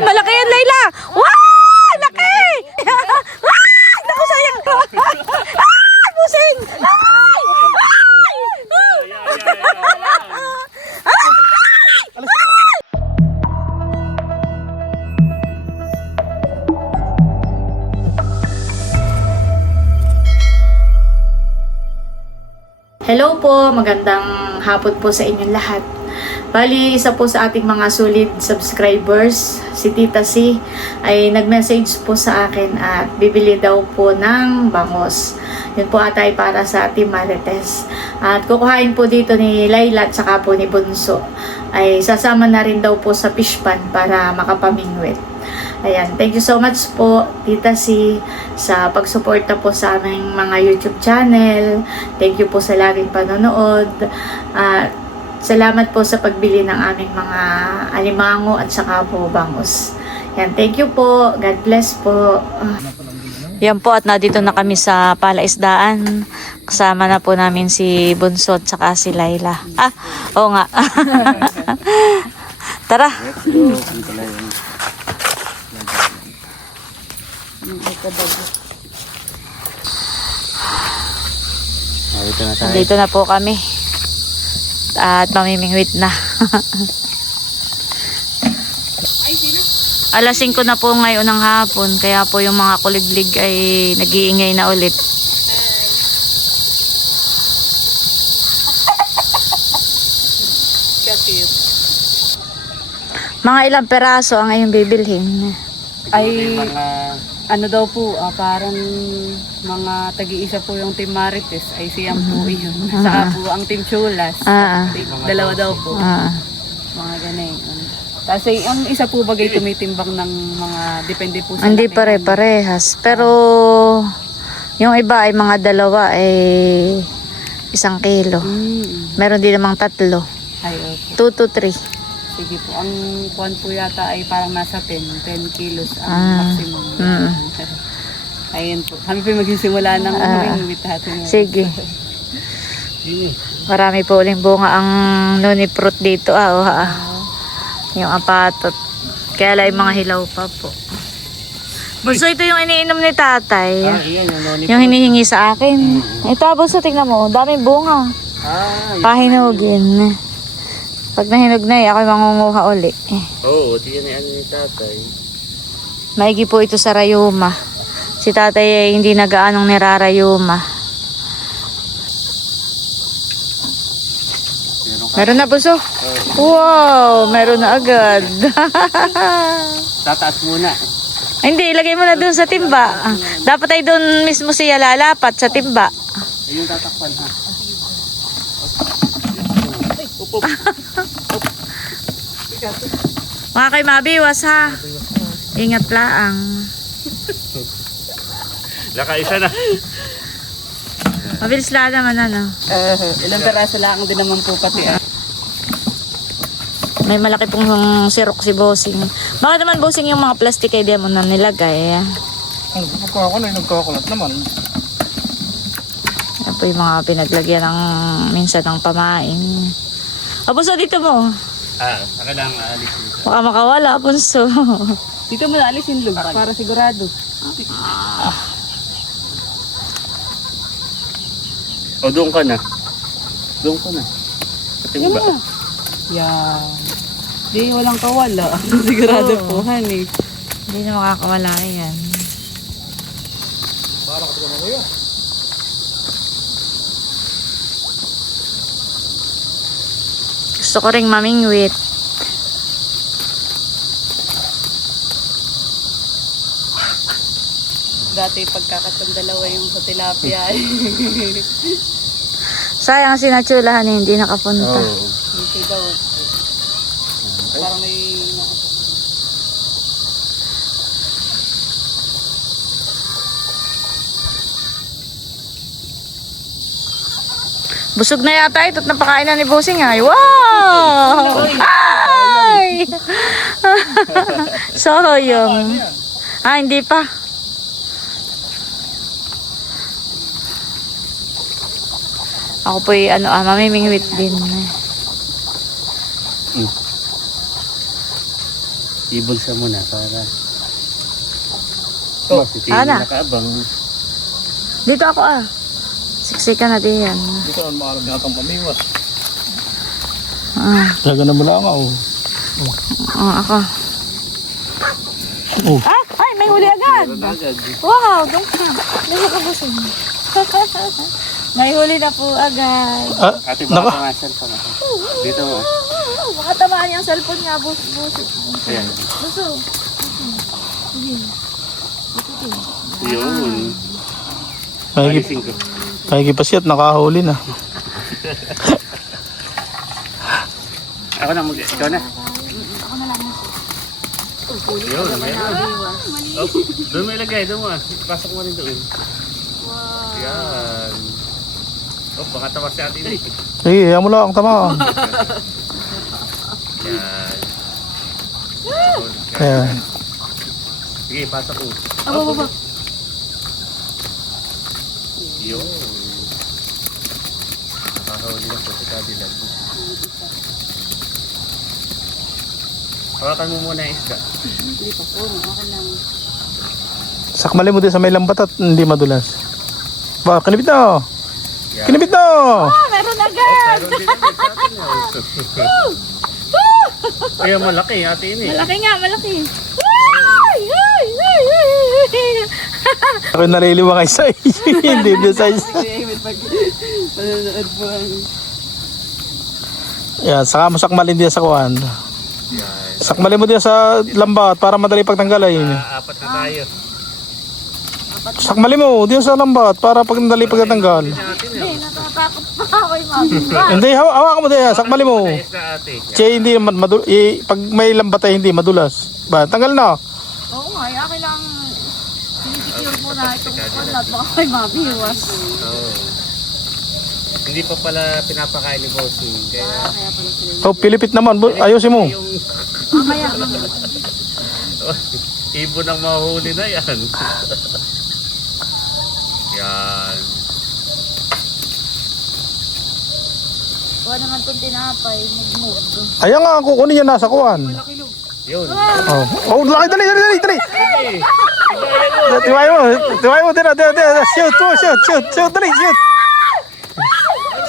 Ay, malaki yan, Layla! Wow! Laki! ah! Naku, sayang! ah! Busing! Ay! Ay! Hello po, magandang hapon po sa inyong lahat. Bali, isa po sa ating mga solid subscribers, si Tita C, ay nag-message po sa akin at bibili daw po ng bangos. Yun po ata ay para sa Team Marites. At kukuhain po dito ni Layla at saka po ni Bunso. Ay sasama na rin daw po sa fish pan para makapamingwit. Ayan, thank you so much po, Tita C, sa pagsuporta po sa aming mga YouTube channel. Thank you po sa laging panonood. At salamat po sa pagbili ng aming mga alimango at saka po bangus. Yan, thank you po. God bless po. Yan po at nandito na kami sa palaisdaan. Kasama na po namin si Bunso at saka si Laila. Ah, oo nga. Tara. Dito na tayo. Dito na po kami. At mamimingwit na. Alas 5 na po ngayon ng hapon. Kaya po yung mga kuliglig ay nag-iingay na ulit. Mga ilang peraso ang ayong bibilhin. Ay, Mga ano daw po, ah, parang mga tagi-isa po yung Team Marites, ay siyang po yun. Saka po ang Team Chulas. Ah, ah. Dalawa daw po. Ah. Mga ganun. Kasi ang isa po bagay tumitimbang ng mga depende po sa Hindi pare-parehas. Pero yung iba ay mga dalawa ay isang kilo. Mm. Meron din namang tatlo. Ay, opo. 2 to 3. Sige po. Ang kuwan po yata ay parang nasa 10, 10 kilos ang Ah. maximum. Mm. Ayun po. Kami po magsisimula ng Ah. uh, with natin. Sige. Marami po uling bunga ang noni fruit dito. Ah, oh, ah. Yung apatot. Kaya lang yung mga hilaw pa po. Bunso, ito yung iniinom ni tatay. Ah, iyan yung noni. Yung hinihingi sa akin. Ito, bunso, tingnan mo. Daming bunga. Ah, Pahinugin. Pag nahinog na eh, ako mangunguha uli. Oo, oh, tiyan ni ano ni tatay. Maigi po ito sa rayuma. Si tatay ay hindi nagaanong nirarayuma. Meron na buso. Wow, meron na agad. Tataas muna. Hindi, ilagay mo na dun sa timba. Dapat ay dun mismo siya lalapat sa timba. Ayun tatakpan ha. Mga kay mabiwas ha. Ingat laang. Nakaisa na. Mabilis lang naman ano. Uh, ilang peraso lang din naman po pati. ah. May malaki pong sirok si Bossing. Bakit naman Bossing yung mga plastic ay di mo na nilagay? Ang nagkakakulat, nagkakakulat naman. Yan po yung mga pinaglagyan ng minsan ng pamain. Apunso dito mo. Ah, saka lang alisin ko. Baka makawala, Apunso. Dito mo na alisin lug para sigurado. O, doon ka na. Doon ka na. Pati Yan ba? mo. Yan. Di, walang kawala. sigurado Oo. po, honey. Hindi na makakawala yan. Gusto ko ring mamingwit. Dati pagkakatang dalawa yung sa tilapia. Sayang sinachulahan eh, hindi nakapunta. Oo. Hindi daw. Parang may... Busog na yata ito at napakain na ni Bossing ay. Wow! Ay! Soyong. Ah, hindi pa. Ako po ano ah, mamimingwit din. Ibulsa mo na para... Oh, Oh, si Ana. nakaabang. Dito ako ah. Siksika na din yan. Dito ang maalam natang pamiwas. Ah, Talaga na mula nga oh. ah ako. Oh. Ah, ay, may huli agad. Na. Wow, doon ka. Doon ka. may huli na po agad. Ah, Ate, Naka- baka nga cellphone ako. Dito mo. Oh, baka tamaan yung cellphone niya, bus, bus. Ayan. Buso. Yun. Mahigip, Alisin ko. mahigip pa siya at nakahuli na. Ako na mag... Ikaw na. Yun, meron. Oh, doon mo ilagay, doon mo ah. Pasok mo rin doon. Yan. Oh, baka tawas si ate ini. Sige, yan mo lang ang tama. Yan. Ayan. Sige, pasok mo. Aba, baba. Yun. Nakahuli na po si Cadillac. Hawakan mo muna yung isda. Hindi pa po, okay lang. Sakmali mo din sa may lambat at hindi madulas. Ba, kinibit na. Yan. Na. Ah, meron agad. Atin yun. Kaya malaki, ate ini. Malaki nga, malaki. Ay, ay, ay, ay. Ako yung naliliwang kay Sai. hindi din sa isa. Kasi may pag panonood po ang Yan, saka mo sakmalin din sa kuwan. Yan. Sakmalin mo din sa lambat para madali pagtanggalin. Ah, apat na tayo. Sakmalin mo din sa lambat para pag madali pagtatanggal. Hindi, natatakot pa ako yung mabingga. Hindi, hawa hawakan mo din. Sakmalin mo. Sa isda ate. Che, hindi naman madul eh, pag may lambat ay hindi madulas. Ba, tanggal na. Oo nga, yung akin lang sinisecure mo na itong kunat. Baka may mabiwas. Hindi pa pala pinapakain ni Bossing. Kaya kaya sila. Oh, pilipit naman. Ayusin mo. Mamaya, mamaya. ibon ang mahuli na yan. yan. Kuha naman itong tinapay, mugmug. Ayan nga, kukunin niya nasa kuwan. Yun. Oh, oh dali, dali, dali, dali, dali. Tiway mo, tiway mo, tira, tira, tira. Shoot, oh, shoot, shoot, shoot, dali, shoot.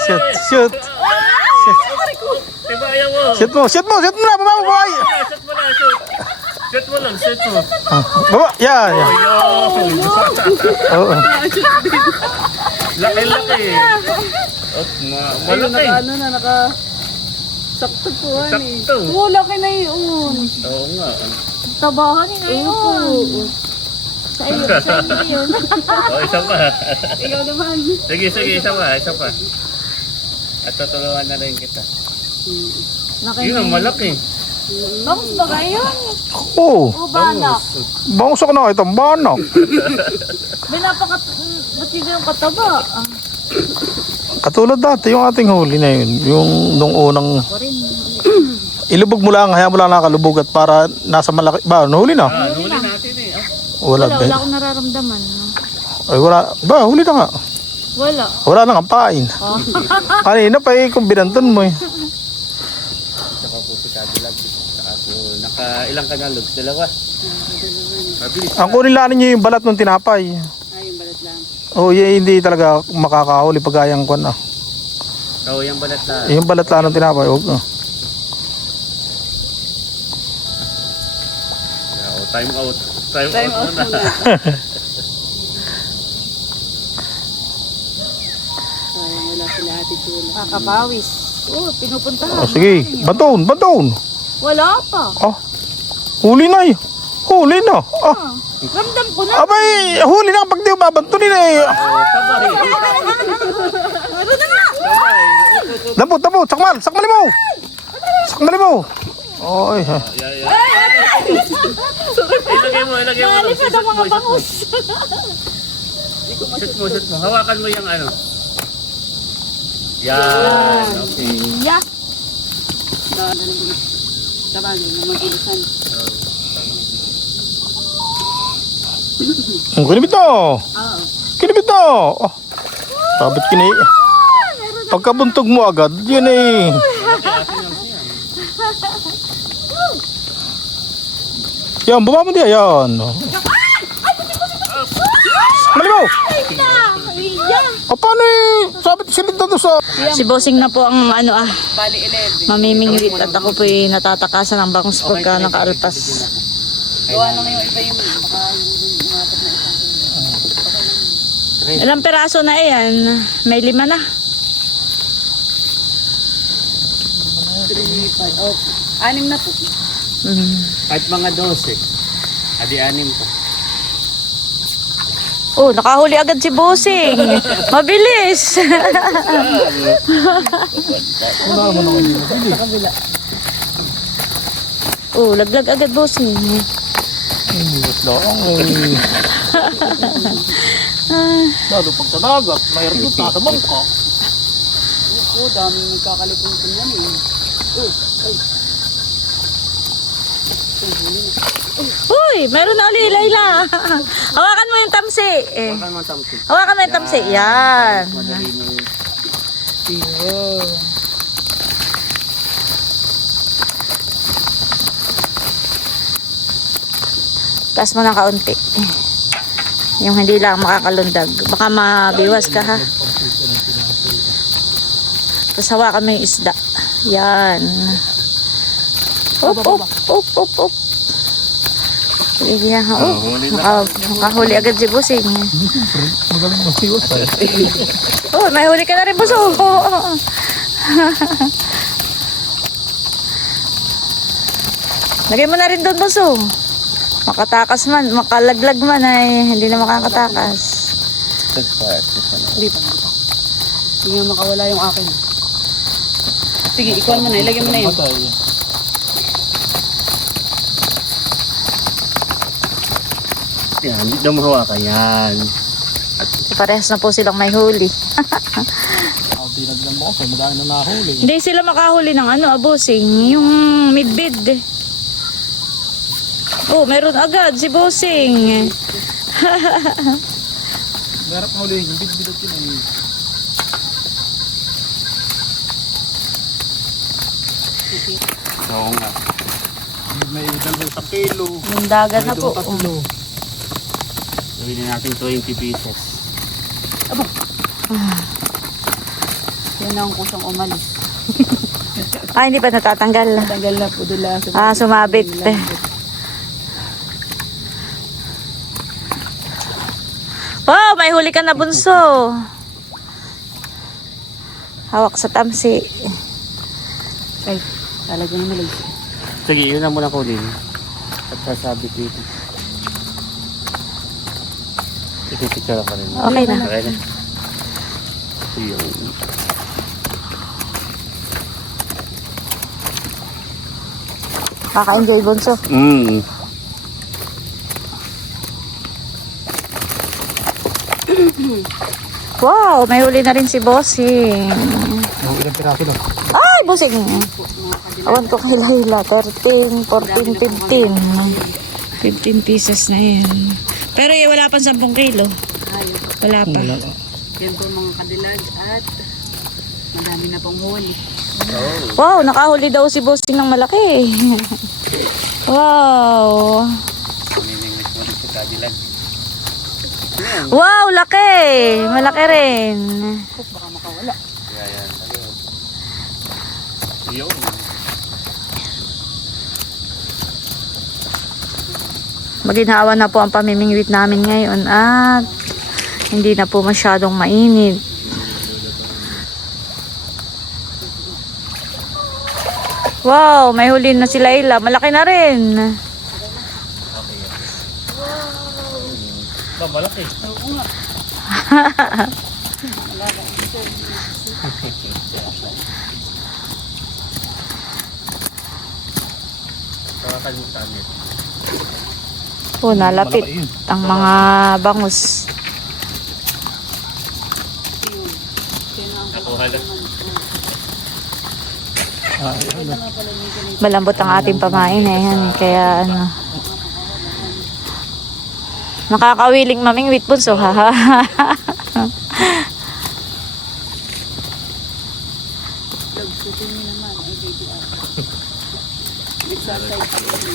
Shoot, shoot. Shoot mo, shoot mo, shoot mo na, baba mo, baba. Shoot mo na, shoot. Shoot mo lang, shoot mo. Ah, Baba, yan, yan. Ayun. Oo. Laki-laki. Oh, ma- Ayun, malaki. naka ano na, naka sakto po ano eh. Sakto. Oo, laki na yun. Oo nga. Tabahan ni ngayon. Oo. Sa iyo, sa iyo yun. Oh, isa pa. Ikaw naman. Sige, sige, isa pa, isa pa. At tutulungan na rin kita. Laki Yun ang malaki. Bangus ba kayo? Oo, O banak? bangus ako na ito, banak. Binapakat... Ba't yun yung kataba? Ah, Katulad dati, yung ating huli na yun, yung nung unang ilubog mo lang, kaya mo lang nakalubog at para nasa malaki, ba, nahuli na? Ah, huli natin eh. Ah, Wala, Wala, wala akong nararamdaman. Ay, wala, ba, huli na nga. Wala. Wala nang kampain. Oh. Kanina pa eh, kung binanton mo eh. Saka po si Cadillac. Saka po, naka ilang kanalog? Dalawa. Mabilis. Ang kunin lang niyo yung balat ng tinapay. Ay, yung balat lang. Oh, yeah, hindi talaga makakahuli pag ayang kwan ah. Oo, yung balat na. Yung balat lang ng tinapay, huwag ah. Oh, time out. Time, Time out, out muna. muna. Ay, wala sila ate Tula. Kakapawis. Oh, pinupuntahan. Oh, sige, banton, banton. Wala pa. Oh, huli na eh. Huli na. Ah, Ah, ramdam ko na. abay, huli na pag di mo babantunin eh. Oh, sabay. Meron na nga. Dampot, dampot, sakmal, sakmal mo. Sakmal mo. Oy, ha. Yeah, yeah. Ilagay mo, ilagay mo. Naalipad ang mga bangus. Shoot mo, shoot mo. Hawakan mo yung ano. Yan. Okay. Yeah. Ano Sabagay, na mag-ilisan. Ang kinibit na. Oo. Kinibit na. Oh, sabit kini. Pagkabuntog mo agad, yun eh. Yan, baba mo diyan. Yan. Malibaw! O paano eh? Sabi silid na doon sa... Si Bossing na po ang ano ah, Bali 11. mamimingwit at ako po natatakasan ng bangus pagka nakaalpas. Gawa na ngayon iba yung baka isang. Ilang peraso na yan? May lima na. 3, 5, oh. Anim na po. Mm. Kahit mga 12. Adi anim pa. Oh, nakahuli agad si Bossing. Mabilis. oh, laglag agad Bossing. Lalo pag sa dagat, mayroon doon sa bangka. Oo, daming nagkakalipon ko yan eh. Uy, meron na uli, Layla. Hawakan mo yung tamsi. Eh. Baka naman tamsi. Hawakan mo yung tamsi. Yan. Madali mo yung Taas mo ng kaunti. Yung hindi lang makakalundag. Baka mabiwas ka ha. Tapos hawakan mo yung isda. Yan. Op, op, op, op, op. Sige nga. Oh, Naka, nakahuli agad si Busing. Magaling mo siwas eh. Oh, may huli ka na rin, Buso. Lagay mo na rin doon, Buso. Makatakas man, makalaglag man ay hindi na makakatakas. tagpart. Hindi pa. Hindi nga makawala yung akin. Sige, ikuan mo na. Ilagay mo na yun. Yan, hindi daw mahawakan yan. Parehas na po silang may huli. Ako tinaglan mo kasi madami na nahuli. Hindi sila makahuli ng ano, abusing. Yung midbid. Oh, meron agad si Bossing. Meron huli, yung bidbidot yun eh. Oo nga. May dalawang sa kilo. Yung dagat na po. Tatlo. Gawin na natin 20 pieces. Yan na ang kusang umalis. Ah, hindi pa natatanggal. Tanggal na po dula. Ah, sumabit. Wow, may huli ka na bunso. Hawak sa tamsi. Ay, talaga yung malig. Sige, yun na muna ko din. At sasabi dito. Ipipicture ka rin. Okay na. Okay na. Yun. Kaka-enjoy bunso. Mm. Wow, may huli na rin si Bossing. Yung ilang piraso lang. Ay, Bossing. Awan ko kay Laila. 13, 14, 15. 15 pieces na yan. Pero eh, wala pang 10 kilo. Ayun. Wala pa. Yan po mga kadilag at madami na pong huli. Wow, nakahuli daw si Bossing ng malaki. wow. Wow, laki. Malaki rin. Baka makawala. Kaya yan. Yun. Maginhawa na po ang pamimingwit namin ngayon at hindi na po masyadong mainit. Wow, may huli na si Layla. Malaki na rin. Ba, malaki. Kakalimutan niya. Oh, nalapit ang mga bangus. Malambot ang ating pamain eh. Kaya ano. Nakakawiling mamingwit bunso. Ha?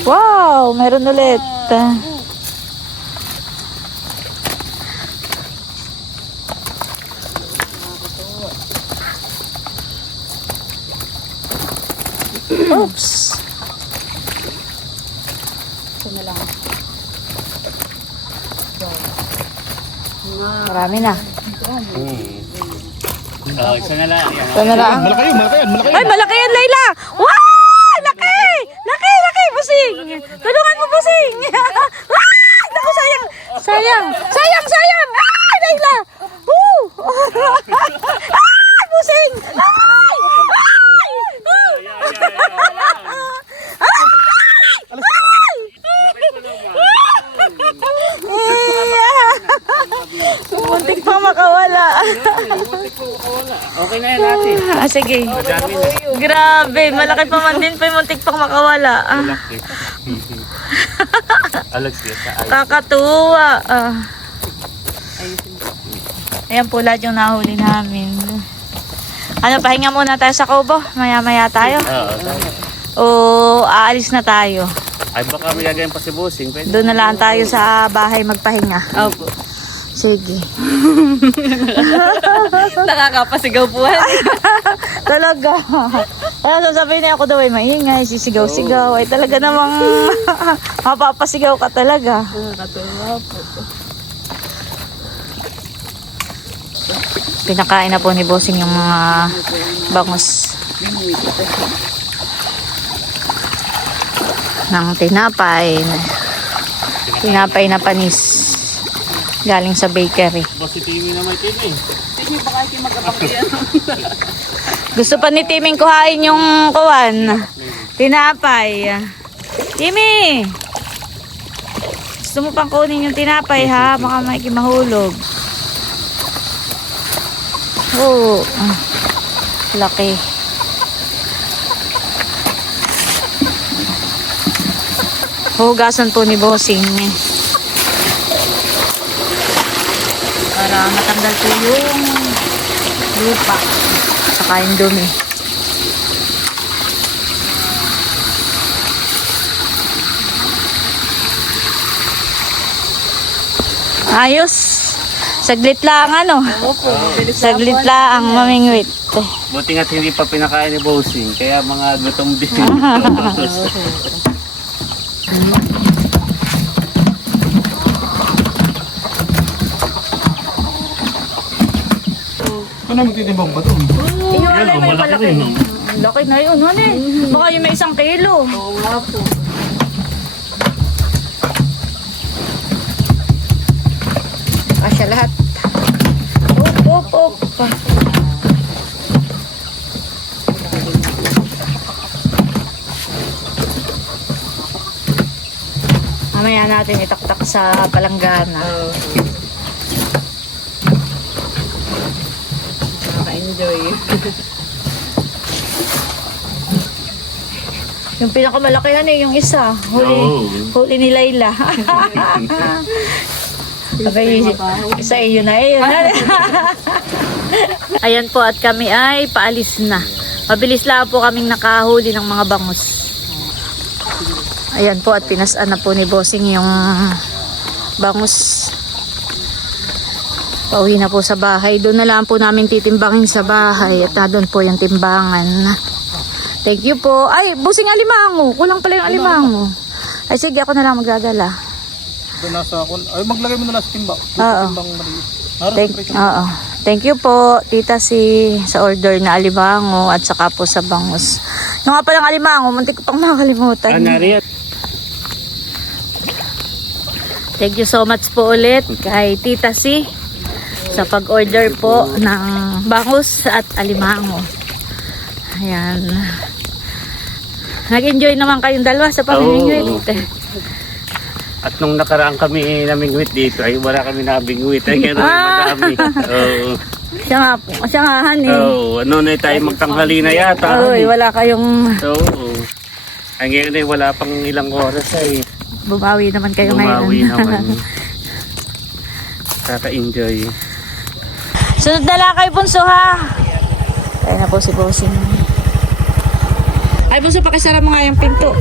Wow, meron ulit. Oops. Ito na lang. Marami na. Oh, isa na lang. Yan. Ito na lang. Malaki yun, malaki yan, malaki Ay, malaki yan, Layla! Wow! Laki! Laki, laki! Busing! Tulungan mo, Busing! ah! Naku, sayang! Sayang! Sayang, sayang! Ah, Layla! Woo! ah, Busing! Ay! Ay! Muntik pa makawala. Okay na yan natin. Ah, sige. Grabe, malaki pa man din pa yung muntik pang makawala. Ah. Alex, kakatuwa. Ah. Ayan po lahat yung nahuli namin. Ano, pahinga muna tayo sa kubo. Maya-maya tayo. Oo, tayo. O aalis na tayo. Ay, baka may gagawin pa si Busing. Pwede. Doon na lang tayo sa bahay magpahinga. Opo. Sige. Nakakapasigaw po. Talaga. Kaya sasabihin niya ako daw ay maingay, sisigaw-sigaw. Ay talaga namang mapapasigaw ka talaga. Nakakatuwa po. Pinakain na po ni Bossing yung mga bangus ng tinapay. Tinapay na panis. Galing sa bakery. Boss, si Timmy na may Timmy. Hindi baka kayo magkapagyan. Gusto pa ni Timing kuhain yung kuwan. Tinapay. Timmy! Gusto mo pang kunin yung tinapay ha? Baka may mahulog. Oo. Ah, Laki. Hugasan po ni Bossing. Para matanggal po yung lupa. Saka yung dumi. Ayos. Saglit lang ano. Opo, Saglit lang mamingwit. Buti nga't hindi pa pinakain ni Busing. Kaya mga gutom din. Ano mo titimbang ba ito? Yung ano oh, may malaki Laki na yun, ano eh. Baka yung may isang kilo. Oo nga po. Kasya lahat. Op, op, op. Mamaya natin itaktak sa palanggana. Nakaka-enjoy. Yung pinakamalakihan eh, yung isa. Huli, Oo. huli ni Layla. Sabay, isa eh, yun na eh, yun na. Ayan po at kami ay paalis na. Mabilis lang po kaming nakahuli ng mga bangus. Ayan po at pinasaan na po ni Bossing yung bangus. Pauwi na po sa bahay. Doon na lang po namin titimbangin sa bahay at na doon po yung timbangan. Thank you po. Ay, busing alimango. Kulang pala yung alimango. Ay, sige, ako na lang magdadala. Doon nasa ako. Ay, maglagay mo na lang sa timba. Oo. Timbang maliit. Thank, oo. Thank you po, Tita si sa order na alimango at saka po sa bangus. Yung nga palang alimango, muntik ko pang makakalimutan. Ah, nariyan. Thank you so much po ulit kay Tita si sa pag-order po ng bangus at alimango. Ayan. Nag-enjoy naman kayong dalawa sa pamimingwit. Oo. At nung nakaraan kami namingwit dito, ay wala kami nabingwit. Ay kaya Ah. madami. Oo. Siya nga po, siya nga honey. Oo. Ano na tayo magtanghali na yata. Oy, wala kayong Oo. Ay ngayon ay wala pang ilang oras ay bumawi naman kayo bumawi ngayon. naman. Kaka-enjoy. Sunod na lang kay Bunso ha. Kaya na po si Bossing. Ay, buso, pakisara mo nga yung pinto.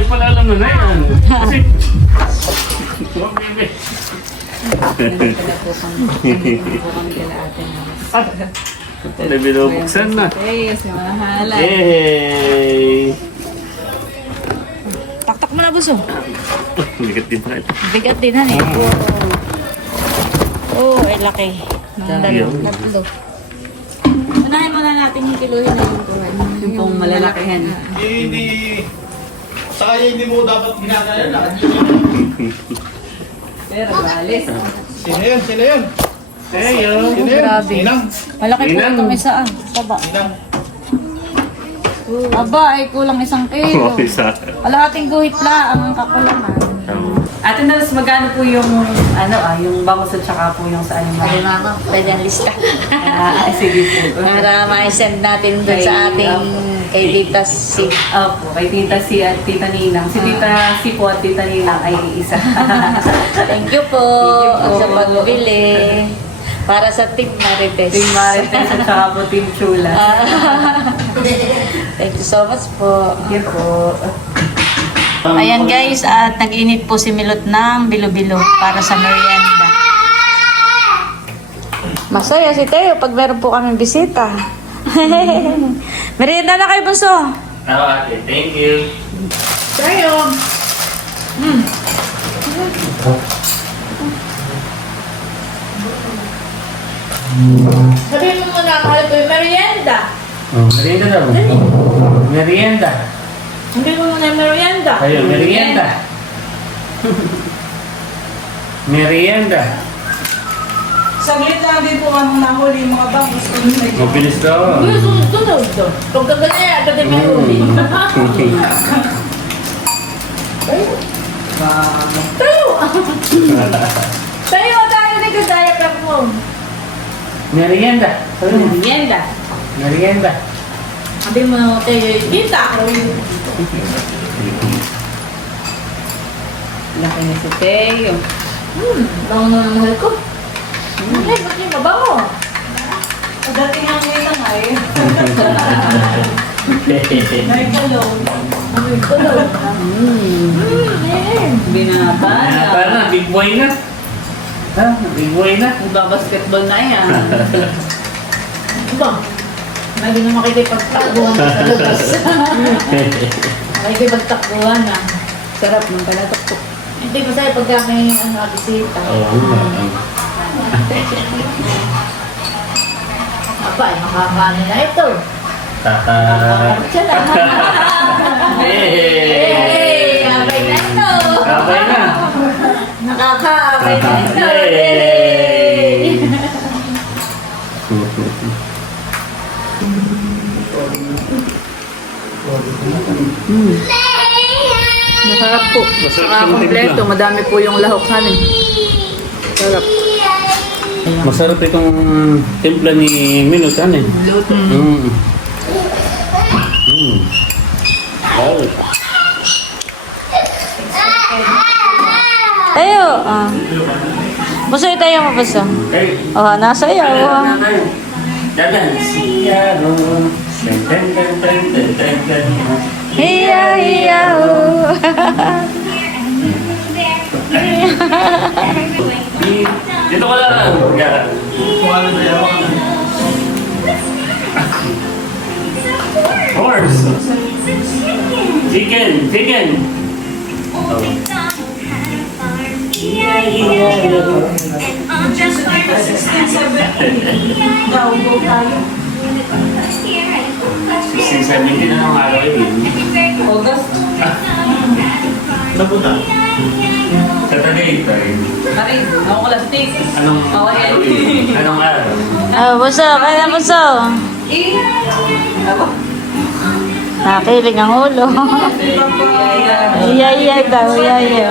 Ay pala alam na na yan. Kasi, oh, bebe. Ano, binubuksan na. Hey, si Mahala. Yay! Taktak mo na, buso. Bigat din pa ito. Bigat din, han eh. Oh, ay laki. Ng dalaw. Tatlo. Unahin muna natin yung kiluhin na yung kuhan. Yung pong malalakihan. Hindi... Saka hindi mo dapat ginagaya. Pero balis. Sino yun? Sino yun? Sino yun? Grabe. Inang. Malaki po itong isa ah. Taba. Aba, ay kulang isang kilo. Oh, isa. Kalahating guhit la ang kakulangan. Ate Nels, magkano po yung, ano ah, yung bangus at saka po yung sa animal? Ay, mama, pwede ang lista. Ah, sige po. Para ma-send natin dun sa ating kay Tita Si. Opo, kay Tita Si at Tita Ninang. Si Tita Si po at Tita Ninang ay isa. Thank you po, Thank you po. sa pagbili. Para sa Team Marites. Team Marites at saka po Team Chula. Thank you so much po. Yan po. Ayan guys, at nag-init po si Milot ng bilo-bilo para sa merienda. Masaya si Teo pag meron po kami bisita. merienda na kayo, Bunso. Oh, ate, thank you. Teo. Hmm. Sabihin mo muna, mahal ko yung merienda. Oh, merienda daw. Merienda. Hindi mo muna yung merienda. Ayun, merienda. merienda. Saglit lang din po kami nahuli yung mga bangus. Mabilis daw. Uy, sunod-sunod to. Pag kaganyan, agad yung may huli. Tayo! Tayo, tayo na kagaya ka mo. Merienda. Merienda. Merienda. Sabi mo, tayo, kita. Laki ni si Teo. Hmm, bango na ng mahal ko. Hmm, eh, ba't yung mabango? Pagdating ng ngayon ay, Ano yung tuloy? Hmm, eh. binabala. Para big boy na. Ha? Big boy na. Magbabasketball na yan. Diba? Din naman kayo pagtakbuhan sa labas. Kayo pagtakbuhan na. Sarap ng palatok. Hindi masaya pagka may ano, bisita. Oo nga. Aba, ay makakaano na ito. Tata. Siya lang. Hey, abay na ito. Kabay na. Na ito. Yay! Masarap po. Masarap yung kompleto. Madami po yung lahok namin. Sarap. Masarap itong timpla ni Minot, ano eh? Luto. Mm. Mm. Wow. Tayo. Ah. Busoy tayo mo, buso. Hey. Oh, nasa iyo. Oh. Dadan. Siyaro. Ten, ten, ten, ten, ten, ten, ten. Hiya, hiya, oh. Dito ka lang. Yeah. Horse. Chicken. Chicken. Oh. Sing 17 na ng araw. August. Napunta. Sa Tagaytay. Kari, ako kalastik. Anong Kawayan. araw? Anong araw? Ah, buso. Kaya buso. Eh, ako. Nakilig ang ulo. Iya, iya daw. Iya,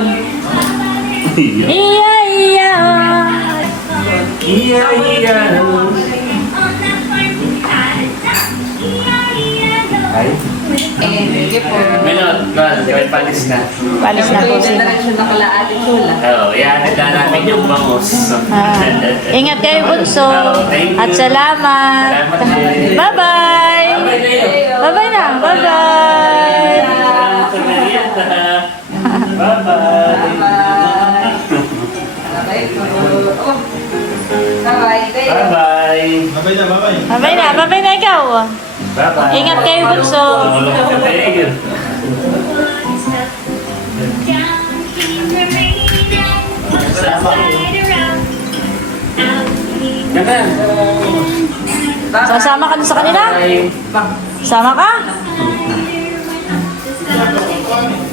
iya. Iya, iya. Iya. Ay. Eh, sige po. Minot, Well, kaya palis na. Palis na po. Diretso na kala Ate Chula. Oo, ihanap na namin yung bangus. Ah, ingat kayo, Bunso. You. At salamat. Bye-bye. Bye-bye na. Bye-bye. Bye-bye. Bye-bye. Kayo. Bye-bye. Bye-bye na. Bye-bye na ikaw. Bye-bye. Ingat kayo, Bunso. Tulog ka. Ganun. Sasama ka sa kanila? Bye. Sama ka?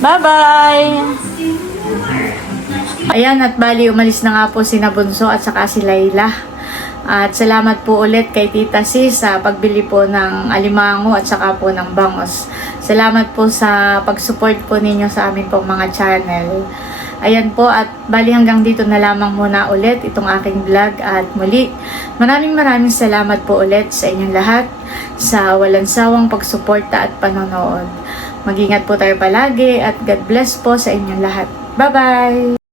Bye-bye! Ayan, at bali umalis na nga po si Nabunso at saka si Layla. At salamat po ulit kay Tita Si sa pagbili po ng alimango at saka po ng bangos. Salamat po sa pag-support po ninyo sa amin pong mga channel. Ayan po at bali hanggang dito na lamang muna ulit itong aking vlog at muli maraming maraming salamat po ulit sa inyong lahat sa walang sawang pagsuporta at panonood. Mag-ingat po tayo palagi at God bless po sa inyong lahat. Bye-bye!